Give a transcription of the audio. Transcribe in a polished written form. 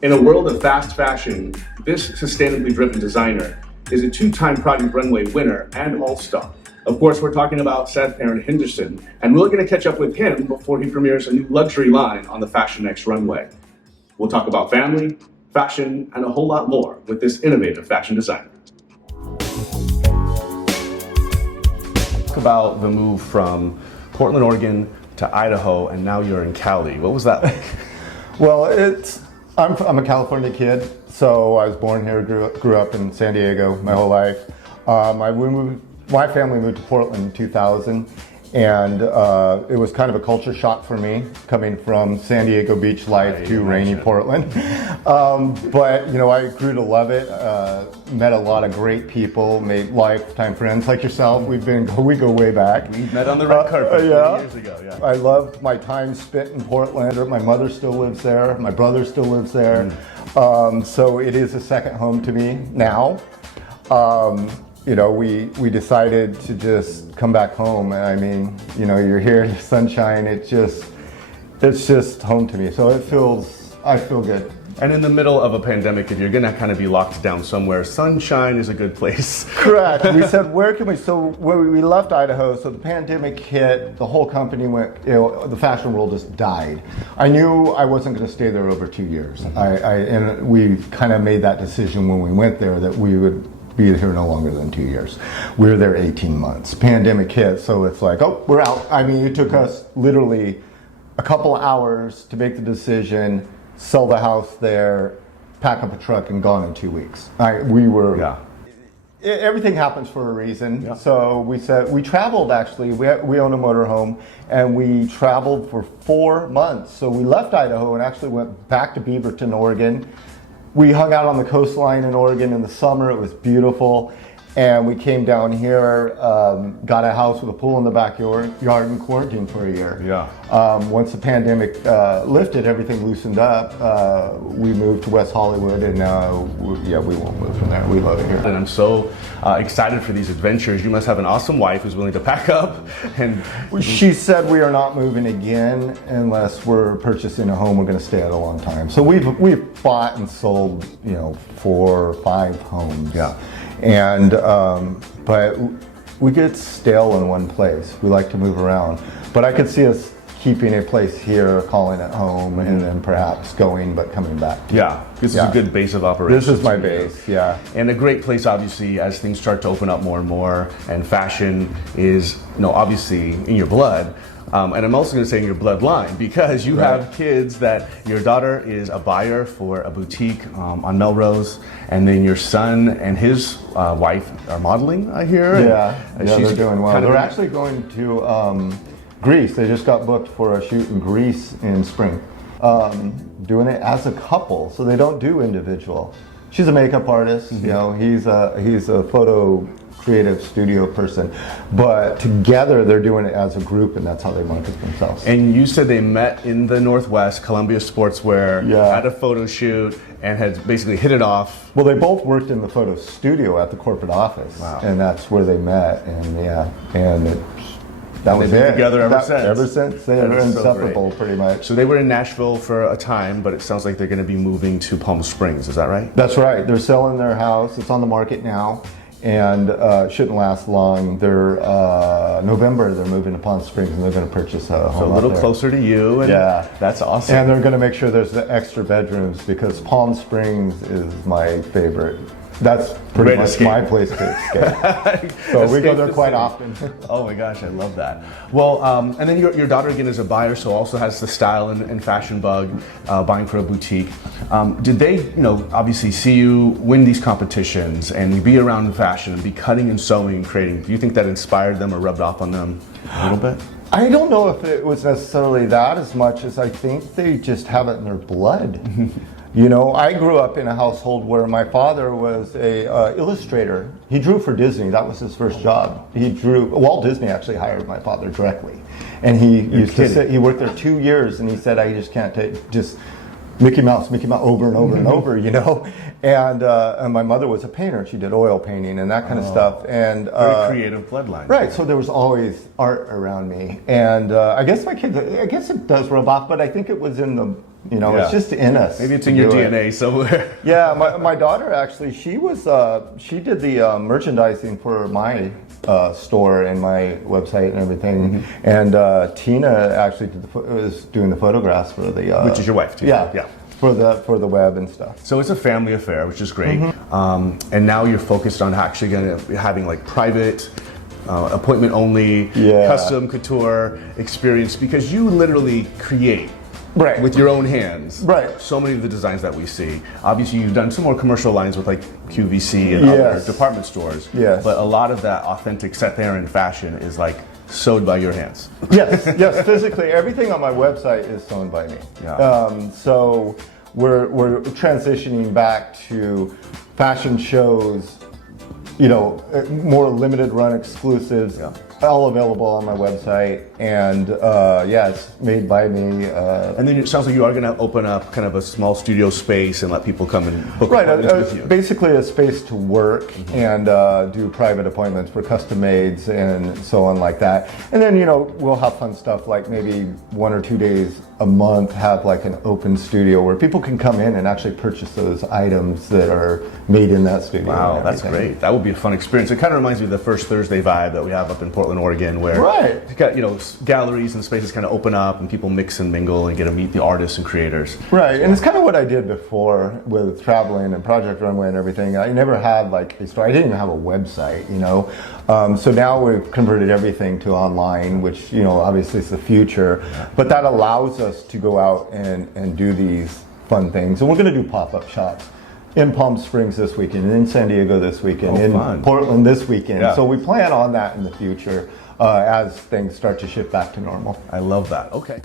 In a world of fast fashion, this sustainably driven designer is a two-time Project Runway winner and all-star. Of course, we're talking about Seth Aaron Henderson, and we're going to catch up with him before he premieres a new luxury line on the FashionXT runway. We'll talk about family, fashion, and a whole lot more with this innovative fashion designer. Talk about the move from Portland, Oregon to Idaho, and now you're in Cali. What was that like? Well, I'm a California kid, so I was born here, grew up in San Diego my whole life. My family moved to Portland in 2000, and it was kind of a culture shock for me, coming from San Diego beach life to rainy Portland. But you know, I grew to love it. Met a lot of great people, made lifetime friends like yourself. We go way back. We met on the red carpet years ago. Yeah. I loved my time spent in Portland. My mother still lives there. My brother still lives there. So it is a second home to me now. You know, we decided to just come back home, and I mean, you know, you're here, the sunshine, it's just home to me. So I feel good. And in the middle of a pandemic, if you're gonna kind of be locked down somewhere, sunshine is a good place. Correct. We said, where can we? So when we left Idaho, so the pandemic hit, the whole company went, you know, the fashion world just died. I knew I wasn't going to stay there over 2 years. And we kind of made that decision when we went there that we would be here no longer than 2 years. We were there 18 months. Pandemic hit, so it's like, oh, we're out. I mean, it took us literally a couple hours to make the decision, sell the house there, pack up a truck, and gone in 2 weeks. Everything happens for a reason. Yeah. So we said, we traveled actually, we own a motorhome, and we traveled for 4 months. So we left Idaho and actually went back to Beaverton, Oregon. We hung out on the coastline in Oregon in the summer. It was beautiful. And we came down here, got a house with a pool in the backyard, and quarantined for a year. Yeah. Once the pandemic lifted, everything loosened up. We moved to West Hollywood, and now, we won't move from there. We love it here. And I'm so excited for these adventures. You must have an awesome wife who's willing to pack up. And she said we are not moving again unless we're purchasing a home. We're going to stay at a long time. So we've bought and sold, you know, 4 or 5 homes. Yeah. And but we get stale in one place. We like to move around. But I could see us keeping a place here, calling it home, and then perhaps going but coming back. Yeah, this is a good base of operations. This is my base, yeah. And a great place, obviously, as things start to open up more and more, and fashion is, you know, obviously in your blood. And I'm also going to say in your bloodline, because you have kids that your daughter is a buyer for a boutique on Melrose, and then your son and his wife are modeling, I hear. And they're doing well. They're actually going to Greece. They just got booked for a shoot in Greece in spring. Doing it as a couple, so they don't do individual. She's a makeup artist, you know, he's a photo creative studio person, but together they're doing it as a group, and that's how they market themselves. And you said they met in the Northwest, Columbia Sportswear, had a photo shoot, and had basically hit it off. Well, they both worked in the photo studio at the corporate office, and that's where they met, and that was it. They've been together ever since. Ever since, they're inseparable, pretty much. So they were in Nashville for a time, but it sounds like they're going to be moving to Palm Springs. Is that right? That's right. They're selling their house. It's on the market now. And shouldn't last long. They're November. They're moving to Palm Springs, and they're going to purchase a home. So a little closer to you. And that's awesome. And they're going to make sure there's the extra bedrooms, because Palm Springs is my favorite. That's pretty much my place to escape. So we go there quite often. Oh my gosh, I love that. Well, and then your daughter again is a buyer, so also has the style and fashion bug, buying for a boutique. Did they, you know, obviously see you win these competitions and be around fashion and be cutting and sewing and creating? Do you think that inspired them or rubbed off on them a little bit? I don't know if it was necessarily that as much as I think they just have it in their blood. You know, I grew up in a household where my father was a illustrator. He drew for Disney. That was his first job. He drew. Walt Disney actually hired my father directly, and he used to sit. He worked there 2 years, and he said, "I just can't take just Mickey Mouse over and over and over," you know. And my mother was a painter. She did oil painting and that kind of stuff. And very creative bloodline. Right. So there was always art around me, and I guess my kids. I guess it does rub off, but I think it was in You know, it's just in us. Maybe it's in your DNA somewhere. Yeah, my daughter actually, she did the merchandising for my store and my website and everything. And Tina actually was doing the photographs for the... Which is your wife, too. Yeah. For the web and stuff. So it's a family affair, which is great. And now you're focused on actually having like private, appointment only, custom couture experience, because you literally create with your own hands. So many of the designs that we see. Obviously, you've done some more commercial lines with like QVC and other department stores. But a lot of that authentic Seth Aaron fashion is like sewed by your hands. Yes, physically. Everything on my website is sewn by me. So we're transitioning back to fashion shows, you know, more limited run exclusives, all available on my website, and it's made by me. And then it sounds like you are going to open up kind of a small studio space and let people come and book appointments with you. Basically a space to work and do private appointments for custom mades and so on like that. And then, you know, we'll have fun stuff like maybe 1 or 2 days a month, have like an open studio where people can come in and actually purchase those items that are made in that studio. Wow, that's great. That would be a fun experience. It kind of reminds me of the First Thursday vibe that we have up in Portland, Oregon, where you got, you know, galleries and spaces kind of open up and people mix and mingle and get to meet the artists and creators. And it's kind of what I did before with traveling and Project Runway and everything. I never had like a store. I didn't even have a website, you know. So now we've converted everything to online, which, you know, obviously is the future. But that allows us to go out and do these fun things. And we're going to do pop-up shops in Palm Springs this weekend, in San Diego this weekend, in Portland this weekend. So we plan on that in the future as things start to shift back to normal. I love that. Okay.